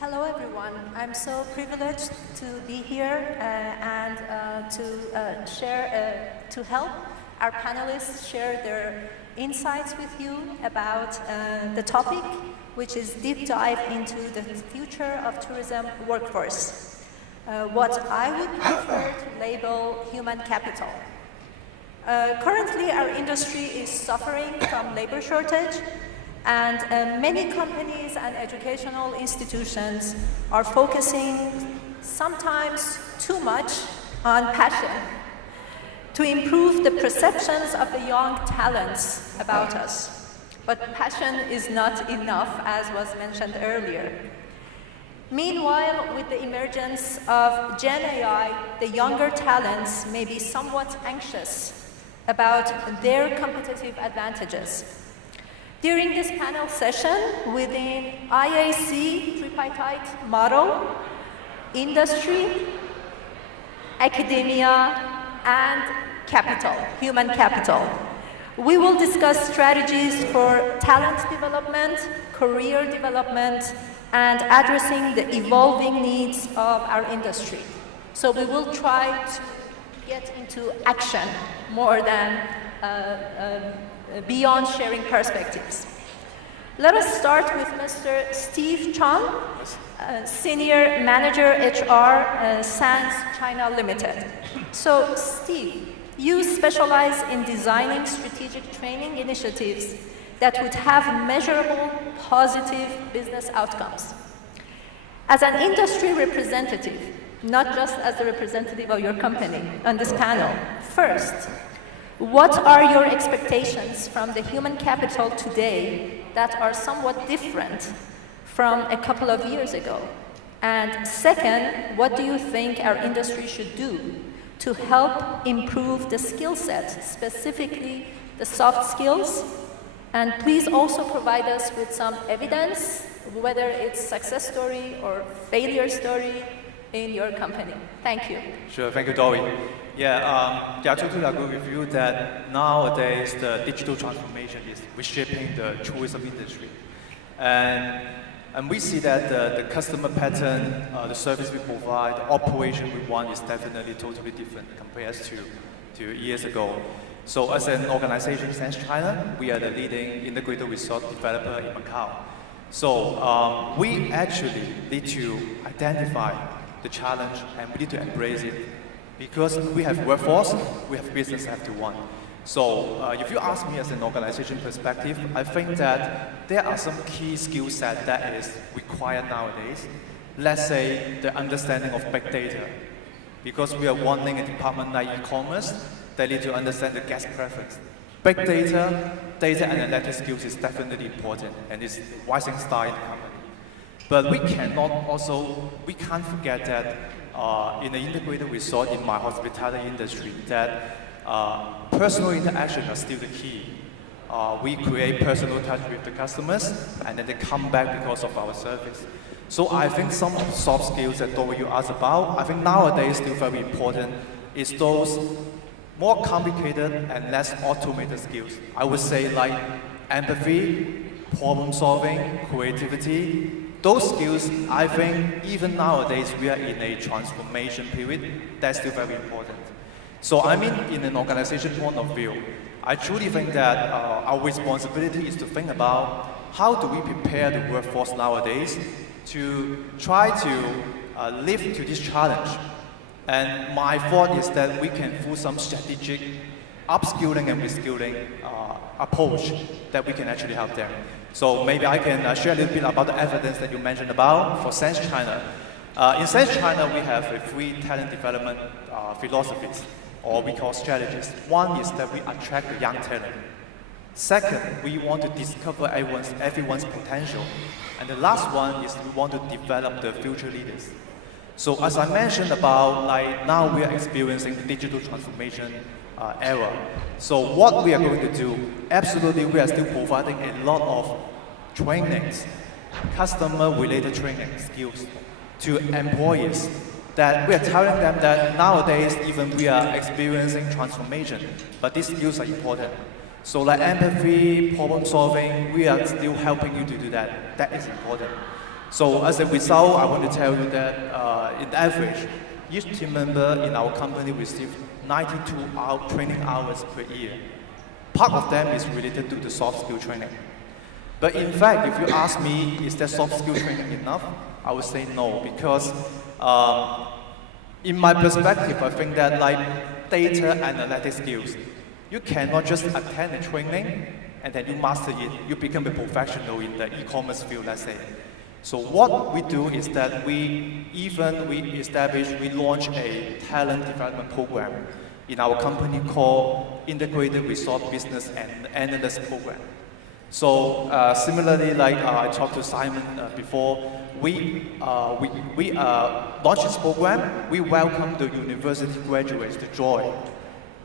Hello, everyone. I'm so privileged to be here and to help our panelists share their insights with you about the topic, which is deep dive into the future of tourism workforce, what I would prefer to label human capital. Currently, our industry is suffering from labor shortage, and many companies and educational institutions are focusing sometimes too much on passion to improve the perceptions of the young talents about us. But passion is not enough, as was mentioned earlier. Meanwhile, with the emergence of Gen AI, the younger talents may be somewhat anxious about their competitive advantages. During this panel session, within IAC tripartite model, industry, academia, and capital, human capital, we will discuss strategies for talent development, career development, and addressing the evolving needs of our industry. So we will try to get into action more than beyond sharing perspectives. Let us start with Mr. Steve Chang, Senior Manager HR, Sans China Limited. So Steve, you specialize in designing strategic training initiatives that would have measurable, positive business outcomes. As an industry representative, not just as the representative of your company on this panel, first, what are your expectations from the human capital today that are somewhat different from a couple of years ago? And second, what do you think our industry should do to help improve the skill set, specifically the soft skills? And please also provide us with some evidence, whether it's success story or failure story in your company. Thank you. Sure, thank you, Dori. I totally agree with you that nowadays the digital transformation is reshaping the tourism industry. And we see that the customer pattern, the service we provide, the operation we want is definitely totally different compared to years ago. So as an organization, Sans China, we are the leading integrated resort developer in Macau. So we actually need to identify the challenge and we need to embrace it. Because we have workforce, we have business have to run. So if you ask me as an organization perspective, I think that there are some key skill set that is required nowadays. Let's say the understanding of big data. Because we are running a department like e-commerce, they need to understand the guest preference. Big data, data analytics skills is definitely important and it's rising star in the company. But we can't forget that in the integrated resort in my hospitality industry, that personal interaction are still the key. We create personal touch with the customers, and then they come back because of our service. So I think some of the soft skills that Dori you asked about, I think nowadays still very important, is those more complicated and less automated skills. I would say like empathy, problem solving, creativity. Those skills, I think, even nowadays, we are in a transformation period. That's still very important. So I mean, in an organization point of view, I truly think that our responsibility is to think about how do we prepare the workforce nowadays to try to live to this challenge. And my thought is that we can through some strategic upskilling and reskilling approach that we can actually help them. So maybe I can share a little bit about the evidence that you mentioned about for Sans China. In Sans China, we have three talent development philosophies, or we call strategies. One is that we attract the young talent. Second, we want to discover everyone's potential. And the last one is we want to develop the future leaders. So as I mentioned about, like now we are experiencing the digital transformation era. So what we are going to do, absolutely we are still providing a lot of trainings, customer-related training skills to employees that we are telling them that nowadays even we are experiencing transformation, but these skills are important. So like empathy, problem solving, we are still helping you to do that. That is important. So as a result, I want to tell you that in average, each team member in our company receives 92 training hours per year. Part of them is related to the soft skill training. But in fact, if you ask me, is that soft skill training enough? I would say no, because in my perspective, I think that like data analytic skills, you cannot just attend a training and then you master it, you become a professional in the e-commerce field, let's say. So what we do is that we launch a talent development program in our company called Integrated Resort Business and Analyst Program. So similarly, like I talked to Simon before, we launched this program. We welcome the university graduates to join.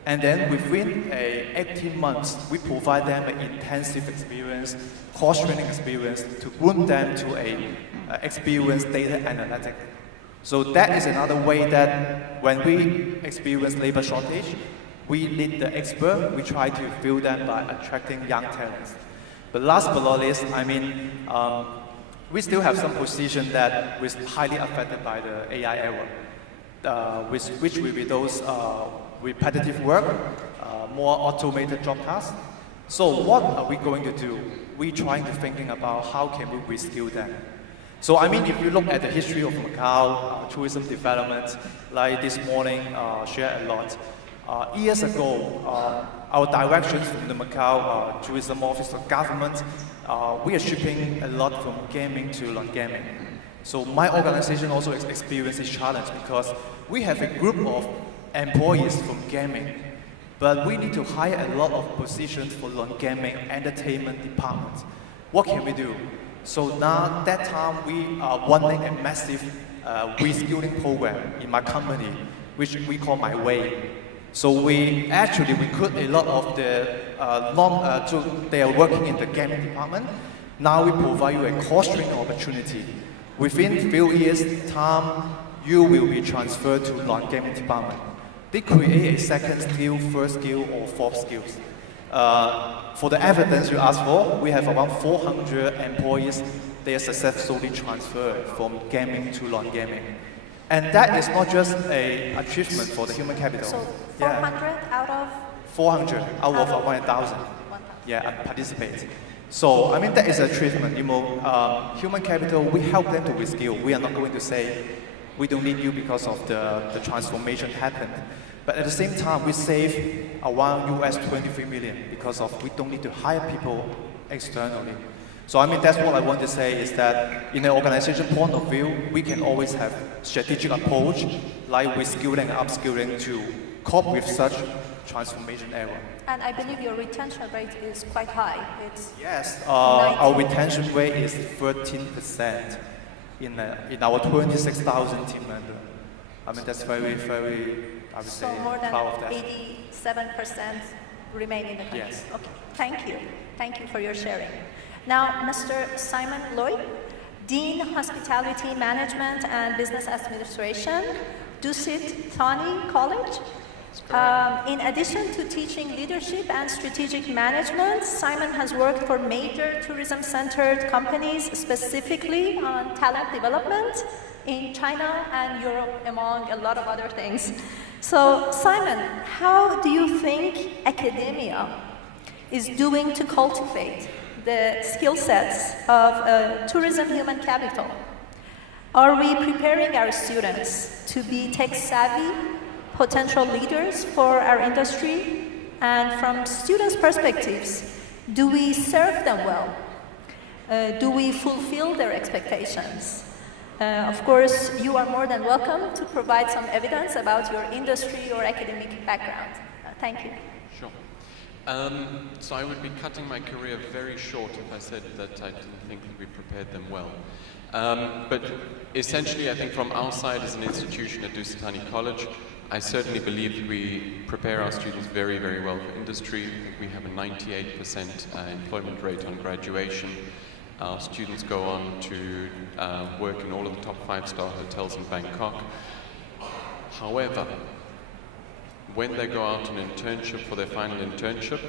And then within 18 months, we provide them an intensive experience, cross-training experience to groom them to a experienced data analytic. So that is another way that when we experience labor shortage, we need the expert, we try to fill them by attracting young talents. But last but not least, I mean, we still have some position that was highly affected by the AI era, which will be those repetitive work, more automated job tasks. So what are we going to do? We're trying to thinking about how can we reskill them. So I mean, if you look at the history of Macau, tourism development, like this morning, shared a lot. Years ago, our directions from the Macau tourism office of government, we are shipping a lot from gaming to non-gaming. So my organization also experienced this challenge because we have a group of employees from gaming, but we need to hire a lot of positions for non-gaming entertainment departments. What can we do? So now, that time, we are running a massive reskilling program in my company, which we call My Way. So we actually recruit a lot of the they are working in the gaming department. Now we provide you a course training opportunity. Within a few years' time, you will be transferred to non-gaming department. They create a second skill, first skill, or fourth skills. For the evidence you asked for, we have around 400 employees. They are successfully transferred from gaming to non-gaming. And that is not just an achievement for the human capital. So 400 out of? 400 out of 1,000. Yeah, participate. So, I mean, that is an achievement. You know, human capital, we help them to reskill. We are not going to say, we don't need you because of the transformation happened. But at the same time, we save around US 23 million because of we don't need to hire people externally. So I mean, that's what I want to say is that in an organization point of view, we can always have strategic approach, like reskilling and upskilling to cope with such transformation era. And I believe your retention rate is quite high. It's yes, our retention rate is 13% in our 26,000 team members. I mean, that's very, very, I would say, more than proud of that. 87% remain in the country. Yes. Okay, thank you. Thank you for your sharing. Now, Mr. Simon Lloyd, Dean Hospitality Management and Business Administration, Dusit Thani College. In addition to teaching leadership and strategic management, Simon has worked for major tourism-centered companies, specifically on talent development in China and Europe, among a lot of other things. So, Simon, how do you think academia is doing to cultivate the skill sets of tourism human capital? Are we preparing our students to be tech-savvy, potential leaders for our industry? And from students' perspectives, do we serve them well? Do we fulfill their expectations? Of course, you are more than welcome to provide some evidence about your industry or academic background. Thank you. Sure. So I would be cutting my career very short if I said that I didn't think that we prepared them well. But essentially, I think from our side as an institution at Dusit College, I certainly believe we prepare our students very, very well for industry. I think we have a 98% employment rate on graduation. Our students go on to work in all of the top 5-star hotels in Bangkok. However, when they go out on internship for their final internship,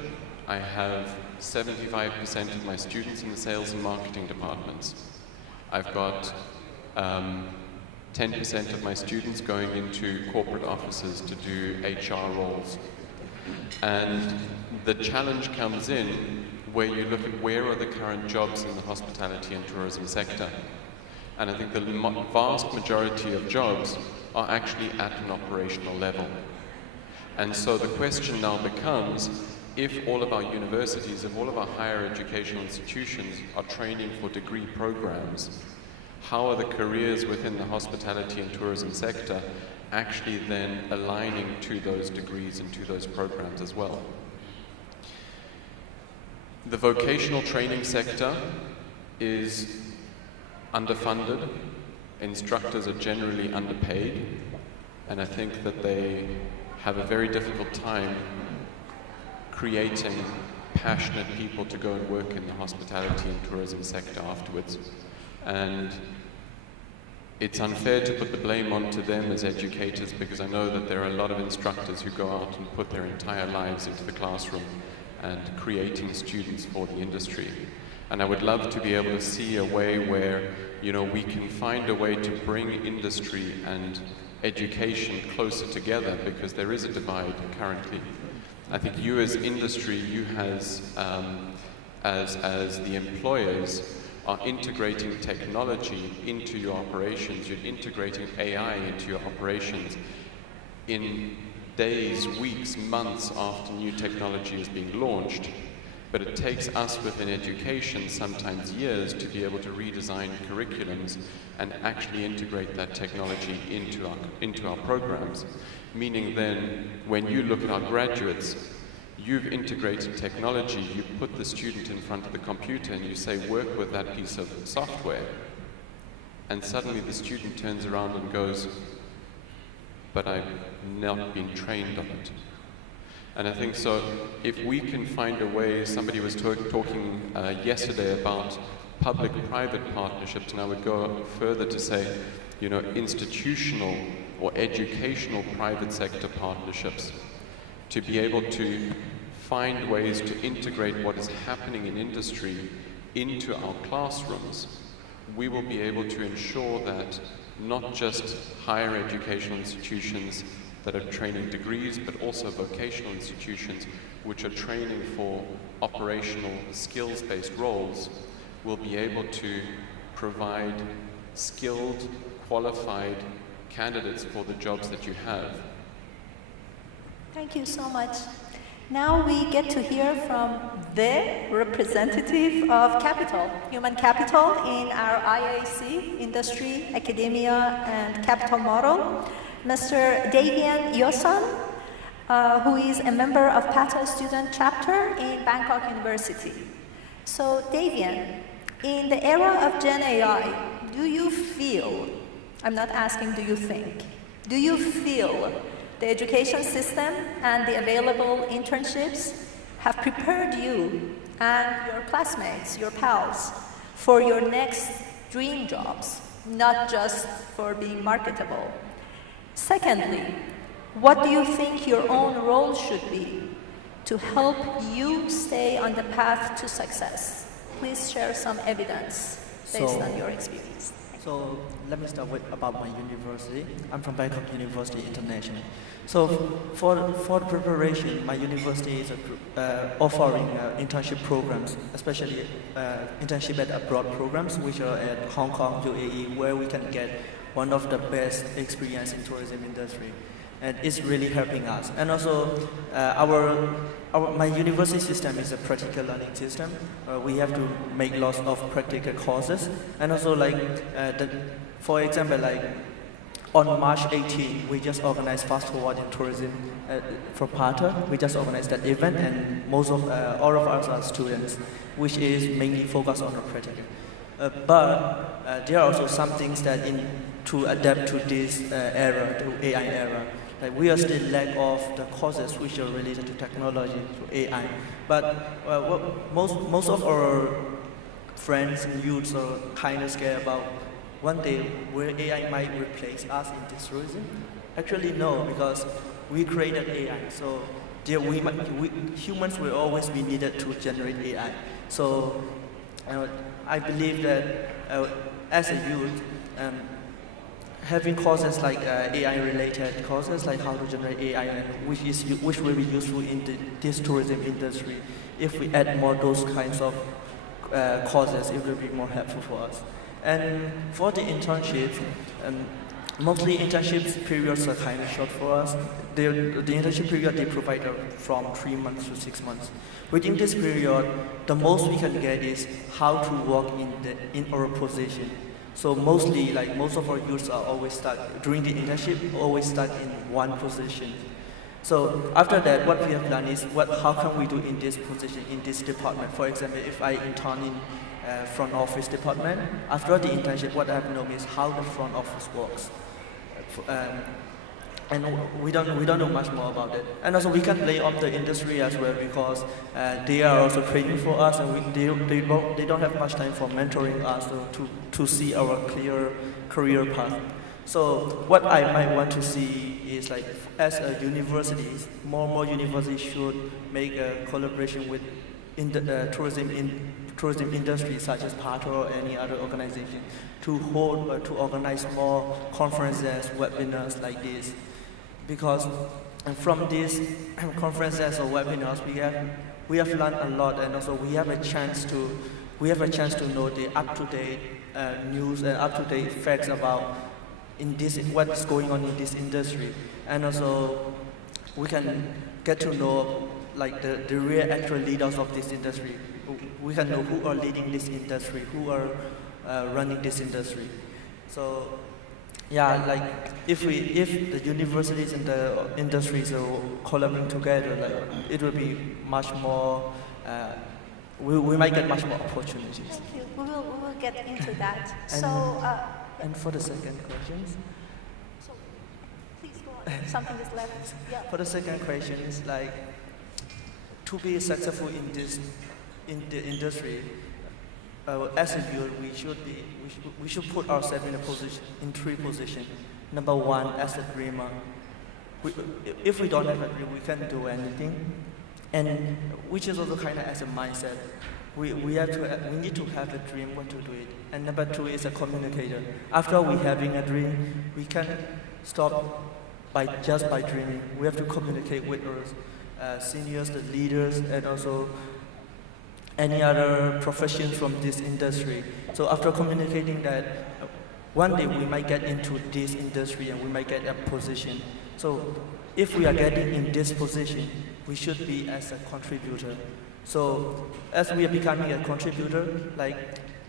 I have 75% of my students in the sales and marketing departments. I've got 10% of my students going into corporate offices to do HR roles. And the challenge comes in where you look at where are the current jobs in the hospitality and tourism sector. And I think the vast majority of jobs are actually at an operational level. And so the question now becomes, if all of our universities, if all of our higher educational institutions are training for degree programs, how are the careers within the hospitality and tourism sector actually then aligning to those degrees and to those programs as well? The vocational training sector is underfunded. Instructors are generally underpaid, and I think that they have a very difficult time creating passionate people to go and work in the hospitality and tourism sector afterwards. And it's unfair to put the blame onto them as educators, because I know that there are a lot of instructors who go out and put their entire lives into the classroom and creating students for the industry. And I would love to be able to see a way where, you know, we can find a way to bring industry and education closer together, because there is a divide currently. I think you as industry, you as the employers, are integrating technology into your operations. You're integrating AI into your operations in days, weeks, months after new technology is being launched. But it takes us within education sometimes years to be able to redesign curriculums and actually integrate that technology into our programs. Meaning then, when you look at our graduates, you've integrated technology, you put the student in front of the computer and you say, work with that piece of software. And suddenly the student turns around and goes, but I've not been trained on it. And I think so, if we can find a way, somebody was talking yesterday about public-private partnerships, and I would go further to say, you know, institutional or educational private sector partnerships, to be able to find ways to integrate what is happening in industry into our classrooms. We will be able to ensure that not just higher educational institutions that are training degrees, but also vocational institutions which are training for operational skills-based roles will be able to provide skilled, qualified candidates for the jobs that you have. Thank you so much. Now we get to hear from the representative of capital, human capital in our IAC, industry, academia, and capital model, Mr. Davian Yosan, who is a member of PATA student chapter in Bangkok University. So Davian, in the era of Gen AI, do you feel, I'm not asking do you think, do you feel the education system and the available internships have prepared you and your classmates, your pals, for your next dream jobs, not just for being marketable? Secondly, what do you think your own role should be to help you stay on the path to success? Please share some evidence based on your experience. So let me start with about my university. I'm from Bangkok University International. So for preparation, my university is offering internship programs, especially internship at abroad programs, which are at Hong Kong, UAE, where we can get one of the best experience in tourism industry. And it's really helping us. And also, my university system is a practical learning system. We have to make lots of practical courses. And also, like, for example, like on March 18, we just organized Fast Forward in Tourism for PATA. We just organized that event, and all of us are students, which is mainly focused on the practical. But there are also some things that to adapt to this era, to AI era. Like we are still lack of the courses which are related to technology, to AI. But most of our friends and youths are kind of scared about one day where AI might replace us in this tourism. Actually, no, because we created AI. So humans will always be needed to generate AI. So I believe that as a youth, having courses like AI-related courses, like how to generate AI, which will be useful in this tourism industry. If we add more those kinds of courses, it will be more helpful for us. And for the internships, mostly internships periods are kind of short for us. The internship period they provide from 3 months to 6 months. Within this period, the most we can get is how to work in our position. So mostly, like most of our youths are always stuck during the internship, always stuck in one position. So after that, what we have done is how can we do in this position, in this department? For example, if I intern in front office department, after the internship, what I have known is how the front office works. And we don't know much more about it. And also we can lay off the industry as well because they are also training for us, and they don't have much time for mentoring us to see our clear career path. So what I might want to see is like as a universities, more universities should make a collaboration with tourism industry such as PATO or any other organization to hold or to organize more conferences, webinars like this. Because from these conferences or webinars, we have learned a lot, and also we have a chance to know the up-to-date news and up-to-date facts about what's going on in this industry, and also we can get to know like the real actual leaders of this industry. We can know who are leading this industry, who are running this industry. So. Yeah, like if the universities and the industries are collaborating together, like it will be much more. We might get much more opportunities. Thank you. We will get into that. And for the second question. So please go on. Something is left. Yeah. For the second question is like to be successful in the industry. As a youth, we should put ourselves in three positions. Number one, as a dreamer. If we don't have a dream, we can't do anything. And which is also kind of as a mindset. We need to have a dream, what to do it. And number two is a communicator. After we having a dream, we can't stop just by dreaming. We have to communicate with our seniors, the leaders, and also any other professions from this industry. So after communicating that, one day we might get into this industry and we might get a position. So if we are getting in this position, we should be as a contributor. So as we are becoming a contributor, like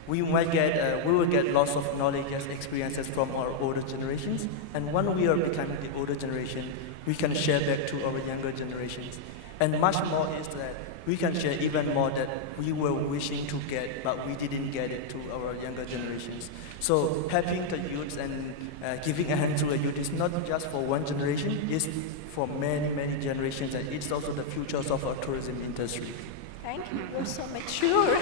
we will get lots of knowledge and experiences from our older generations. And when we are becoming the older generation, we can share back to our younger generations. And much more is that we can share even more that we were wishing to get, but we didn't get it to our younger generations. So helping the youth and giving a hand to the youth is not just for one generation, it's for many, many generations, and it's also the futures of our tourism industry. Thank you, you're so mature.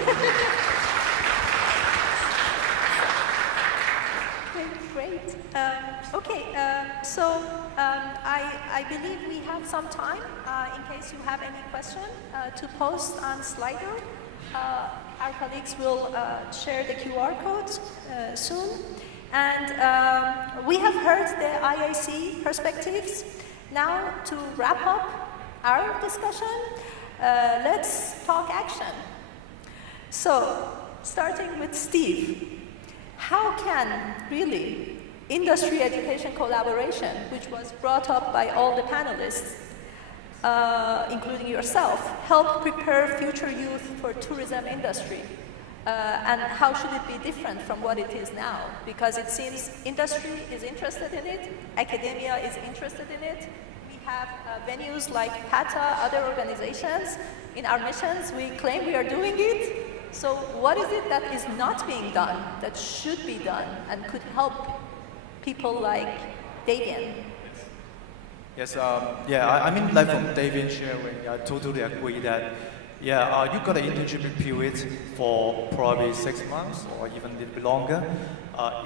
Great. I believe we have some time in case you have any question to post on Slido. Our colleagues will share the QR codes soon. And we have heard the IAC perspectives. Now to wrap up our discussion, let's talk action. So, starting with Steve. How can really industry education collaboration, which was brought up by all the panelists, including yourself, help prepare future youth for tourism industry? And how should it be different from what it is now? Because it seems industry is interested in it, academia is interested in it. We have venues like PATA, other organizations. In our missions, we claim we are doing it. So what is it that is not being done, that should be done, and could help people like Davian? Yes, I mean, like from Davian sharing, I totally agree that, you got an internship period for probably 6 months or even a little bit longer.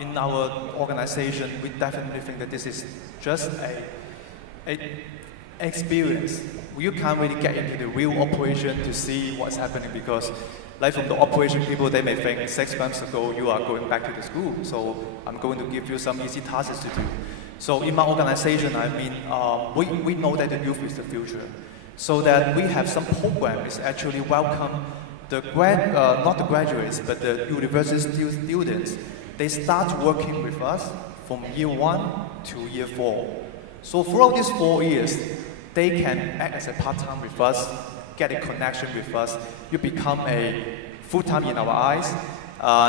In our organization, we definitely think that this is just a experience. You can't really get into the real operation to see what's happening because Like from the operation people, they may think 6 months ago you are going back to the school, so I'm going to give you some easy tasks to do. So in my organization, I mean, we know that the youth is the future. So that we have some programs actually welcome the not the graduates, but the university students. They start working with us from year 1 to year 4. So throughout these 4 years, they can act as a part-time with us, get a connection with us. You become a full-time in our eyes.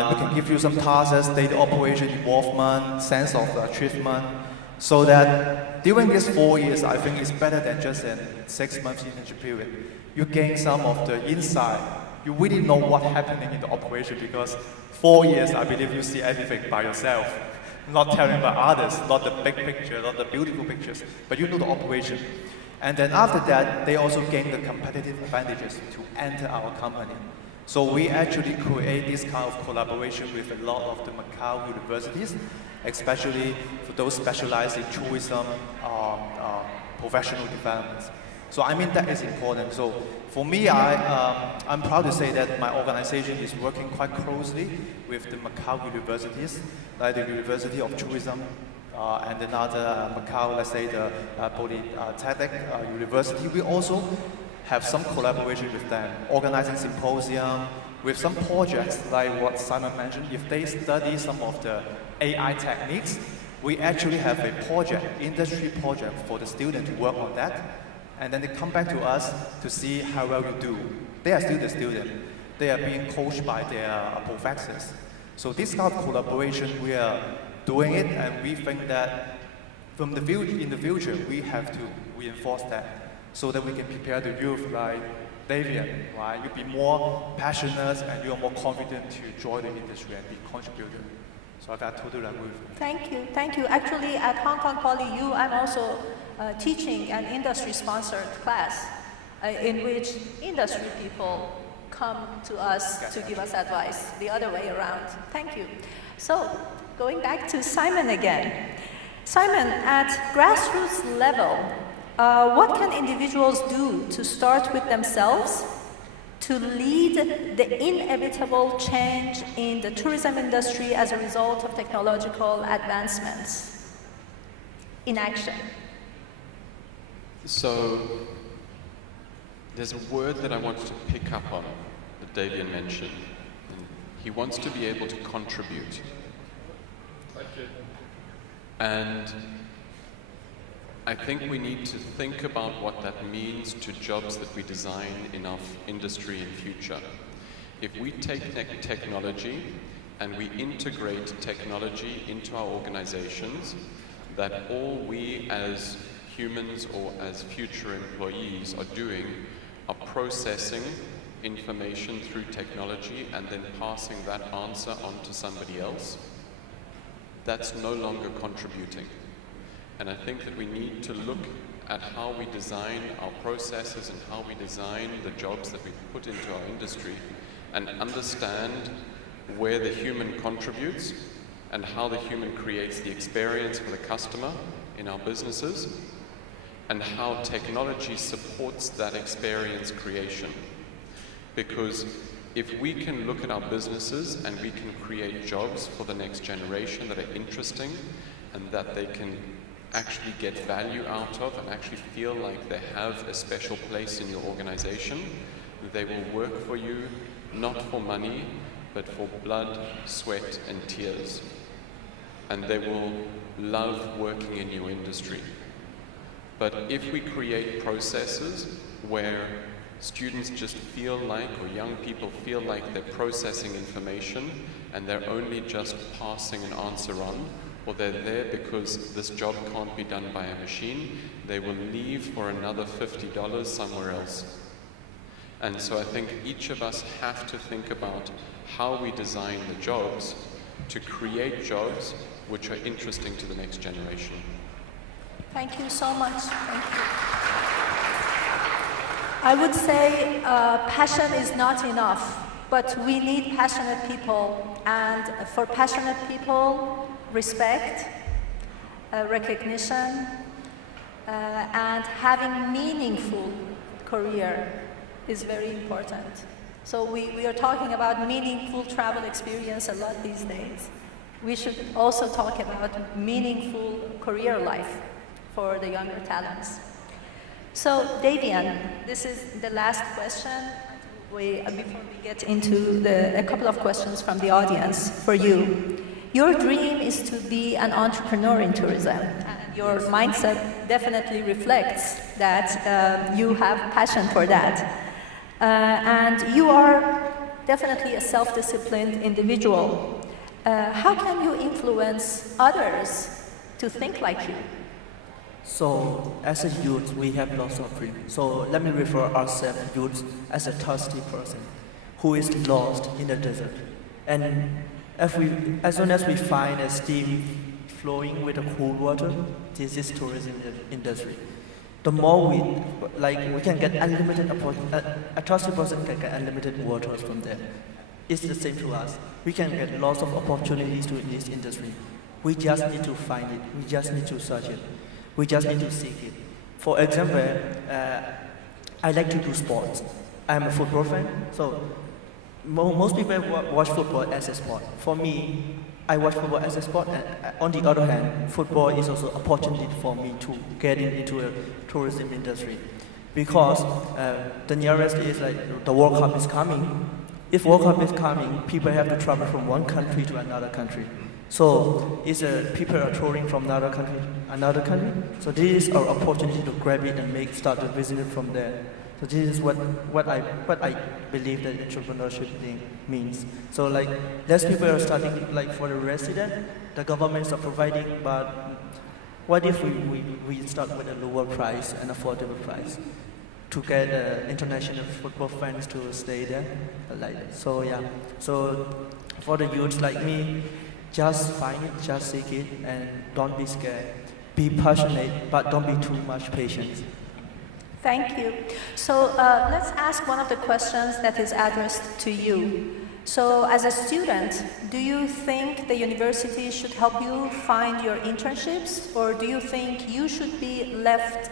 We can give you some tasks, data operation involvement, sense of achievement, so that during these 4 years, I think it's better than just a 6 months internship period. You gain some of the insight. You really know what's happening in the operation because 4 years, I believe you see everything by yourself. Not telling by others, not the big picture, not the beautiful pictures, but you know the operation. And then after that, they also gain the competitive advantages to enter our company. So we actually create this kind of collaboration with a lot of the Macau universities, especially for those specialized in tourism, professional development. So I mean that is important. So for me, I'm proud to say that my organization is working quite closely with the Macau universities, like the University of Tourism, and another Macau, let's say the Polytechnic University. We also have some collaboration with them, organizing symposium, with some projects like what Simon mentioned. If they study some of the AI techniques, we actually have a project, industry project for the student to work on that. And then they come back to us to see how well you do. They are still the student. They are being coached by their professors. So this kind of collaboration, we are doing it, and we think that in the future, we have to reinforce that so that we can prepare the youth like Davian, right? You'll be more passionate and you're more confident to join the industry and be contributor. So I totally agree with you. Thank you, thank you. Actually, at Hong Kong Poly U, I'm also teaching an industry-sponsored class in which industry people come to us to give us advice, the other way around. Thank you. So, going back to Simon again. Simon, at grassroots level, what can individuals do to start with themselves to lead the inevitable change in the tourism industry as a result of technological advancements in action? So, there's a word that I wanted to pick up on that Davian mentioned. He wants to be able to contribute. And I think we need to think about what that means to jobs that we design in our industry in future. If we take technology and we integrate technology into our organizations, that all we as humans or as future employees are doing are processing information through technology and then passing that answer on to somebody else, that's no longer contributing. And I think that we need to look at how we design our processes and how we design the jobs that we put into our industry and understand where the human contributes and how the human creates the experience for the customer in our businesses and how technology supports that experience creation. Because if we can look at our businesses and we can create jobs for the next generation that are interesting and that they can actually get value out of and actually feel like they have a special place in your organization, they will work for you not for money, but for blood, sweat, and tears. And they will love working in your industry. But if we create processes where students just feel like, or young people feel like they're processing information and they're only just passing an answer on, or they're there because this job can't be done by a machine, they will leave for another $50 somewhere else. And so I think each of us have to think about how we design the jobs to create jobs which are interesting to the next generation. Thank you so much. Thank you. I would say passion is not enough, but we need passionate people, and for passionate people, respect, recognition, and having meaningful career is very important. So we are talking about meaningful travel experience a lot these days. We should also talk about meaningful career life for the younger talents. So, Davian, this is the last question. Before we get into a couple of questions from the audience for you. Your dream is to be an entrepreneur in tourism. And your mindset definitely reflects that you have passion for that. And you are definitely a self-disciplined individual. How can you influence others to think like you? So, as a youth, we have lots of dreams. So, let me refer ourselves, youths, as a thirsty person who is lost in the desert. And as soon as we find a stream flowing with the cool water, this is tourism industry. The more we can get unlimited, a thirsty person can get unlimited waters from there. It's the same to us. We can get lots of opportunities to this industry. We just need to find it. We just need to search it. We just need to seek it. For example, I like to do sports. I'm a football fan, so most people watch football as a sport. For me, I watch football as a sport, and on the other hand, football is also an opportunity for me to get into a tourism industry. Because the nearest is like the World Cup is coming. If World Cup is coming, people have to travel from one country to another country. So people are touring from another country. So this is our opportunity to grab it and start the business from there. So this is what I believe that entrepreneurship thing means. So like less people are starting like for the resident, the governments are providing, but what if we start with a lower price and affordable price to get international football fans to stay there? So yeah. So for the youths like me, just find it, just seek it, and don't be scared. Be passionate, but don't be too much patient. Thank you. So let's ask one of the questions that is addressed to you. So as a student, do you think the university should help you find your internships, or do you think you should be left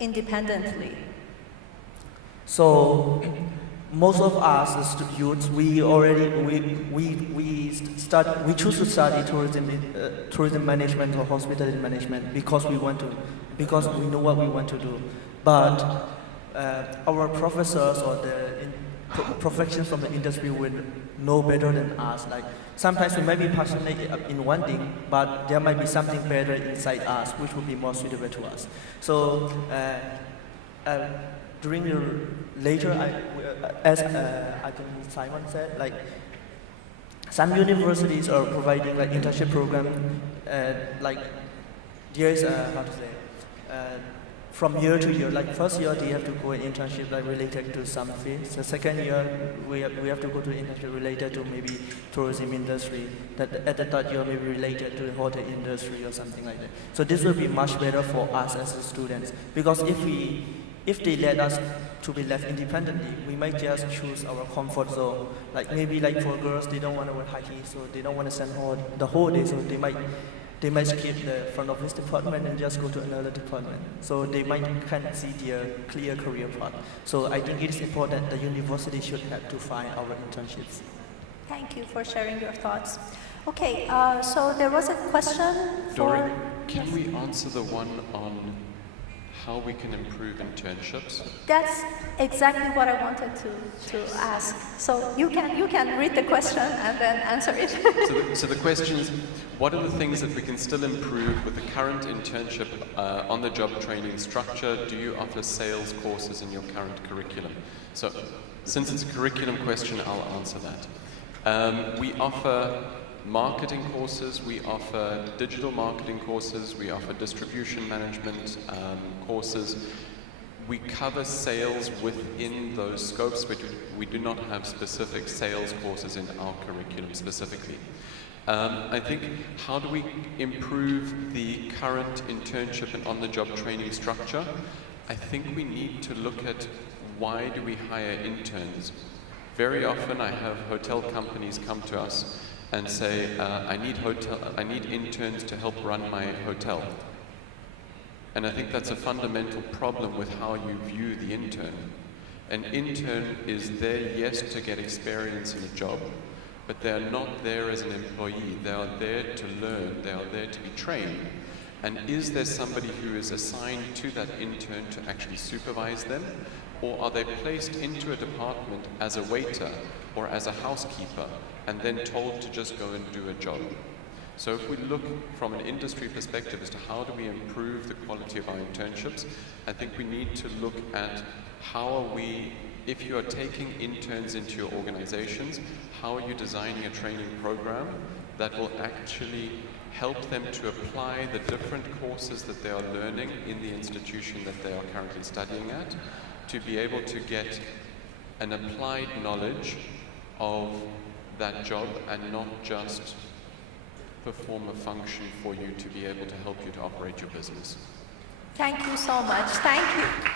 independently? So most of us as youths, we choose to study tourism management or hospitality management because we know what we want to do. But our professors or the professionals from the industry will know better than us. Like sometimes we might be passionate in one thing, but there might be something better inside us which will be more suitable to us. So during the later, as I think Simon said, like some universities are providing like internship program, like there is how to say. From year to year, like first year they have to go an internship like related to some fields. The second year we have to go to internship related to maybe tourism industry. That at the third year maybe related to the hotel industry or something like that. So this will be much better for us as students, because if they let us to be left independently, we might just choose our comfort zone. Like maybe like for girls, they don't want to wear high heels, so they don't want to spend the whole day, so they might skip the front office department and just go to another department. So they can't see their clear career path. So I think it is important the university should have to find our internships. Thank you for sharing your thoughts. Okay, so there was a question for... Dori, can we answer the one on how we can improve internships? That's exactly what I wanted to ask. So you can read the question and then answer it. So the question is, what are the things that we can still improve with the current internship on-the-job training structure? Do you offer sales courses in your current curriculum? So since it's a curriculum question, I'll answer that. We offer marketing courses, we offer digital marketing courses, we offer distribution management courses. We cover sales within those scopes, but we do not have specific sales courses in our curriculum specifically. I think, how do we improve the current internship and on-the-job training structure? I think we need to look at why do we hire interns. Very often I have hotel companies come to us and say, I need interns to help run my hotel. And I think that's a fundamental problem with how you view the intern. An intern is there, yes, to get experience in a job, but they are not there as an employee. They are there to learn. They are there to be trained. And is there somebody who is assigned to that intern to actually supervise them? Or are they placed into a department as a waiter or as a housekeeper and then told to just go and do a job? So if we look from an industry perspective as to how do we improve the quality of our internships, I think we need to look at how are we, if you are taking interns into your organizations, how are you designing a training program that will actually help them to apply the different courses that they are learning in the institution that they are currently studying at, to be able to get an applied knowledge of that job and not just perform a function for you to be able to help you to operate your business. Thank you so much. Thank you.